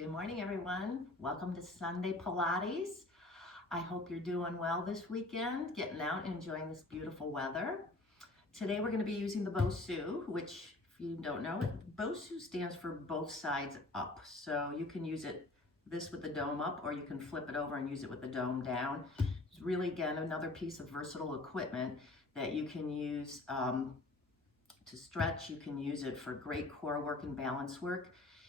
Good morning, everyone. Welcome to Sunday Pilates. I hope you're doing well this weekend, getting out and enjoying this beautiful weather. Today we're going to be using the Bosu, which, if you don't know, Bosu stands for both sides up. So you can use this with the dome up, or you can flip it over and use it with the dome down. It's really, again, another piece of versatile equipment that you can use to stretch. You can use it for great core work and balance work.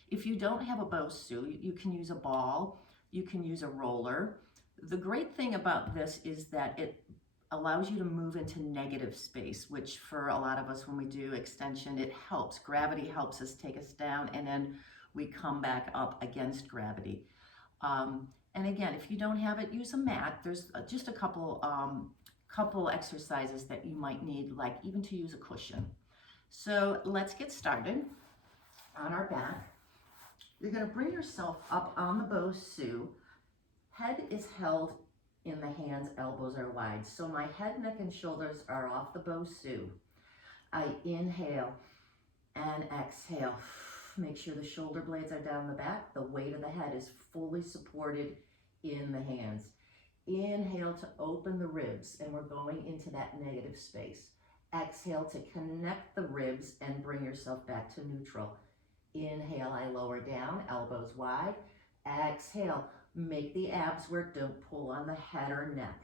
If you don't have a Bosu, you can use a ball, you can use a roller. The great thing about this is that it allows you to move into negative space, which for a lot of us when we do extension, it helps. Gravity helps us take us down, and then we come back up against gravity. And again, if you don't have it, use a mat. There's just a couple exercises that you might need, like even to use a cushion. So let's get started. On our back, you're going to bring yourself up on the Bosu. Head is held in the hands, elbows are wide. So my head, neck, and shoulders are off the Bosu. I inhale and exhale. Make sure the shoulder blades are down the back. The weight of the head is fully supported in the hands. Inhale to open the ribs, and we're going into that negative space. Exhale to connect the ribs and bring yourself back to neutral. Inhale, I lower down, elbows wide. Exhale, make the abs work, don't pull on the head or neck.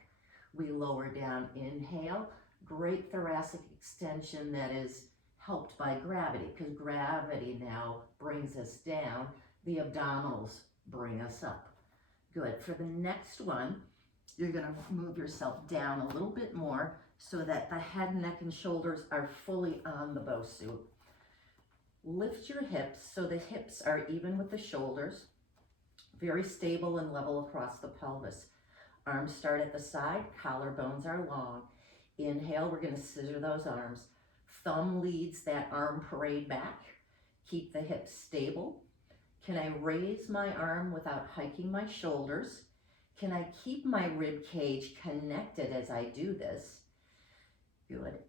We lower down, inhale, great thoracic extension that is helped by gravity, because gravity now brings us down. The abdominals bring us up. Good. For the next one, you're going to move yourself down a little bit more so that the head, neck, and shoulders are fully on the Bosu. Lift your hips so the hips are even with the shoulders, very stable and level across the pelvis. Arms start at the side, collarbones are long. Inhale, we're going to scissor those arms. Thumb leads that arm parade back. Keep the hips stable. Can I raise my arm without hiking my shoulders? Can I keep my rib cage connected as I do this? Good.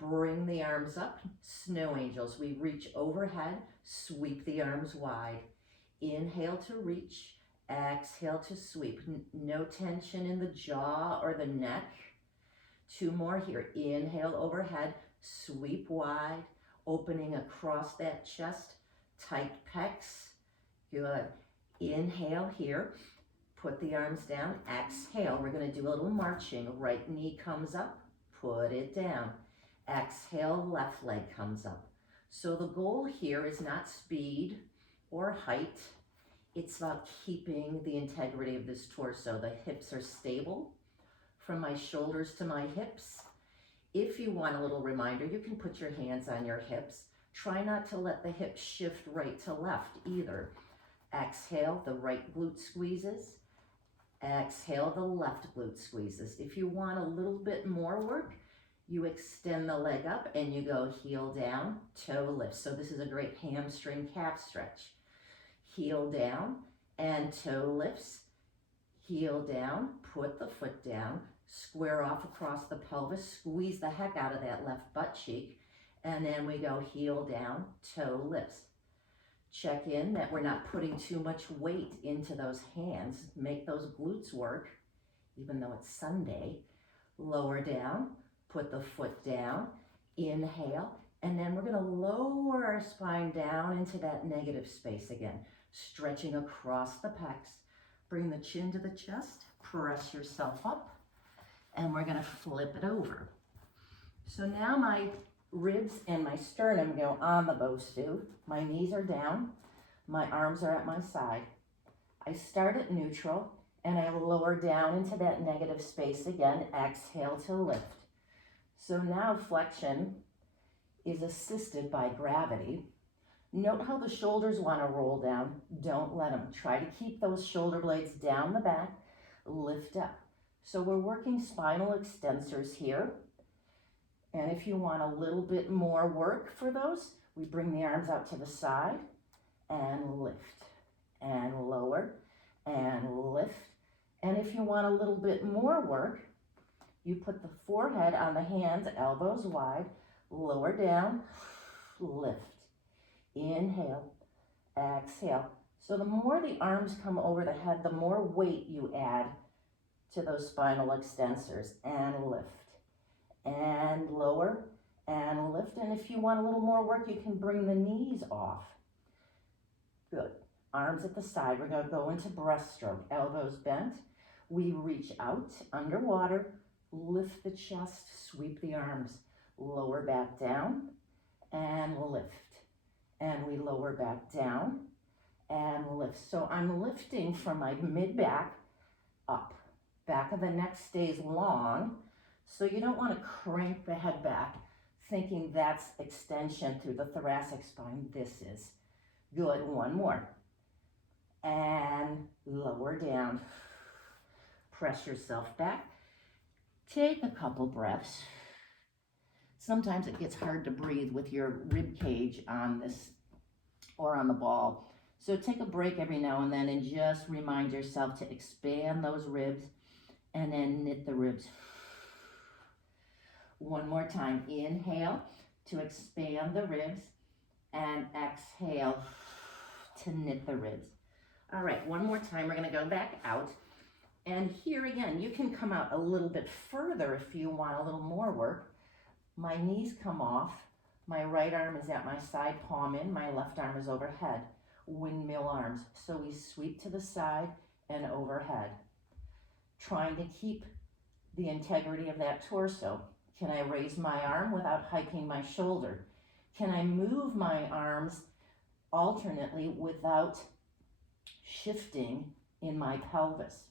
Bring the arms up, snow angels. We reach overhead, sweep the arms wide. Inhale to reach, exhale to sweep. No tension in the jaw or the neck. Two more here. Inhale overhead, sweep wide, opening across that chest, tight pecs. Good. Inhale here, put the arms down. Exhale, we're going to do a little marching. Right knee comes up, put it down. Exhale, left leg comes up. So the goal here is not speed or height. It's about keeping the integrity of this torso. The hips are stable from my shoulders to my hips. If you want a little reminder, you can put your hands on your hips. Try not to let the hips shift right to left either. Exhale, the right glute squeezes. Exhale, the left glute squeezes. If you want a little bit more work, you extend the leg up and you go heel down, toe lift. So this is a great hamstring calf stretch. Heel down and toe lifts. Heel down, put the foot down, square off across the pelvis, squeeze the heck out of that left butt cheek, and then we go heel down, toe lifts. Check in that we're not putting too much weight into those hands. Make those glutes work, even though it's Sunday. Lower down. Put the foot down, inhale, and then we're going to lower our spine down into that negative space again, stretching across the pecs. Bring the chin to the chest, press yourself up, and we're going to flip it over. So now my ribs and my sternum go on the Bosu. My knees are down, my arms are at my side. I start at neutral, and I lower down into that negative space again. Exhale to lift. So now flexion is assisted by gravity. Note how the shoulders want to roll down. Don't let them. Try to keep those shoulder blades down the back. Lift up. So we're working spinal extensors here. And if you want a little bit more work for those, we bring the arms out to the side and lift and lower and lift. And if you want a little bit more work, you put the forehead on the hands, elbows wide, lower down, lift. Inhale, exhale, So the more the arms come over the head, the more weight you add to those spinal extensors. And lift, and lower, and lift. And if you want a little more work, you can bring the knees off. Good. Arms at the side. We're going to go into breaststroke. Elbows bent. We reach out underwater, lift the chest, sweep the arms, lower back down, and lift. And we lower back down and lift. So I'm lifting from my mid-back up. Back of the neck stays long, so you don't want to crank the head back thinking that's extension through the thoracic spine. This is. Good. One more. And lower down. Press yourself back. Take a couple breaths. Sometimes it gets hard to breathe with your rib cage on this or on the ball. So take a break every now and then and just remind yourself to expand those ribs and then knit the ribs. One more time. Inhale to expand the ribs and exhale to knit the ribs. All right, one more time. We're going to go back out. And here again, you can come out a little bit further if you want a little more work. My knees come off. My right arm is at my side, palm in. My left arm is overhead. Windmill arms. So we sweep to the side and overhead. Trying to keep the integrity of that torso. Can I raise my arm without hiking my shoulder? Can I move my arms alternately without shifting in my pelvis?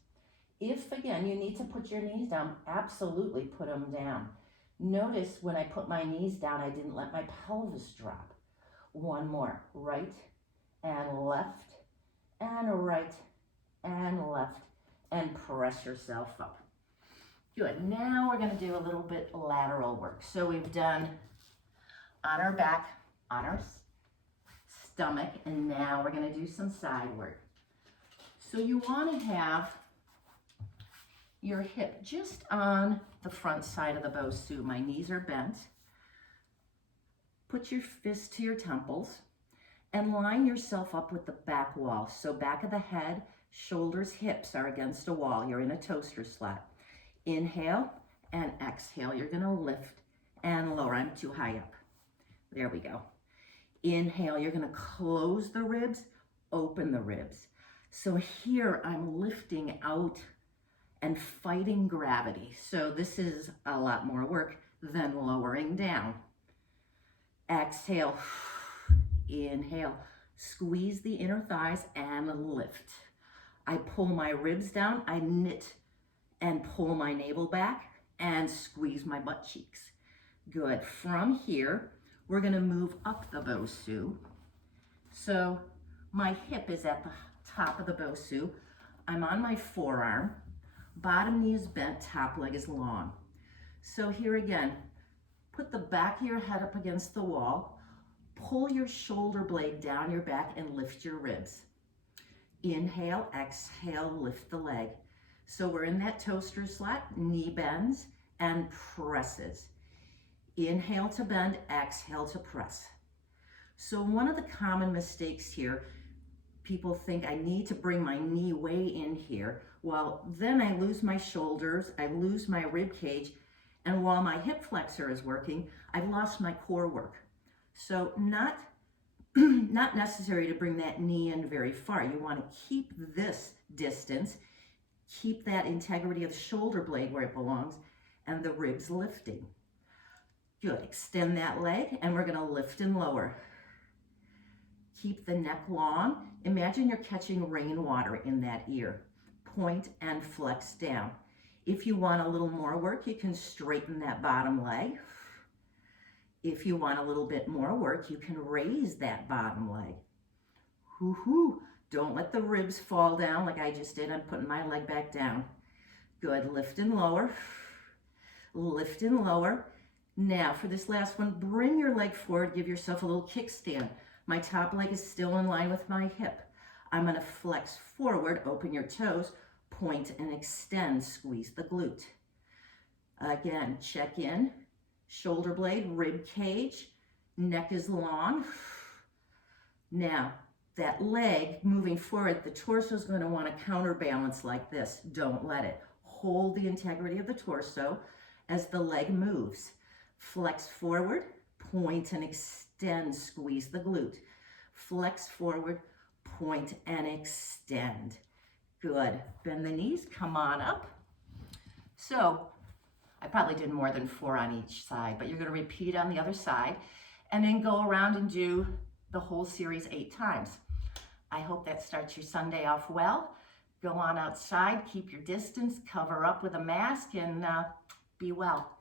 If, again, you need to put your knees down, absolutely put them down. Notice when I put my knees down, I didn't let my pelvis drop. One more. Right and left and right and left, and press yourself up. Good. Now we're going to do a little bit lateral work. So we've done on our back, on our stomach, and now we're going to do some side work. So you want to have your hip just on the front side of the Bosu. My knees are bent. Put your fist to your temples and line yourself up with the back wall. So back of the head, shoulders, hips are against a wall. You're in a toaster slot. Inhale and exhale. You're going to lift and lower. I'm too high up. There we go. Inhale, you're going to close the ribs, open the ribs. So here I'm lifting out and fighting gravity. So this is a lot more work than lowering down. Exhale, inhale, squeeze the inner thighs and lift. I pull my ribs down, I knit and pull my navel back and squeeze my butt cheeks. Good. From here, we're going to move up the Bosu. So my hip is at the top of the Bosu. I'm on my forearm. Bottom knee is bent, top leg is long. So here again, put the back of your head up against the wall. Pull your shoulder blade down your back and lift your ribs. Inhale, exhale, lift the leg. So we're in that toaster slot, knee bends and presses. Inhale to bend, exhale to press. So one of the common mistakes here, people think I need to bring my knee way in here. Well, then I lose my shoulders, I lose my rib cage, and while my hip flexor is working, I've lost my core work. So not necessary to bring that knee in very far. You want to keep this distance, keep that integrity of the shoulder blade where it belongs, and the ribs lifting. Good. Extend that leg, and we're going to lift and lower. Keep the neck long. Imagine you're catching rainwater in that ear. Point and flex down. If you want a little more work, you can straighten that bottom leg. If you want a little bit more work, you can raise that bottom leg. Hoo-hoo. Don't let the ribs fall down like I just did. I'm putting my leg back down. Good. Lift and lower. Lift and lower. Now for this last one, bring your leg forward. Give yourself a little kickstand. My top leg is still in line with my hip. I'm going to flex forward, open your toes, point and extend, squeeze the glute. Again, check in, shoulder blade, rib cage, neck is long. Now, that leg moving forward, the torso is going to want to counterbalance like this. Don't let it. Hold the integrity of the torso as the leg moves. Flex forward, point and extend, squeeze the glute. Flex forward, point and extend. Good. Bend the knees, come on up. So I probably did more than 4 on each side, but you're going to repeat on the other side and then go around and do the whole series 8 times. I hope that starts your Sunday off well. Go on outside, keep your distance, cover up with a mask, and be well.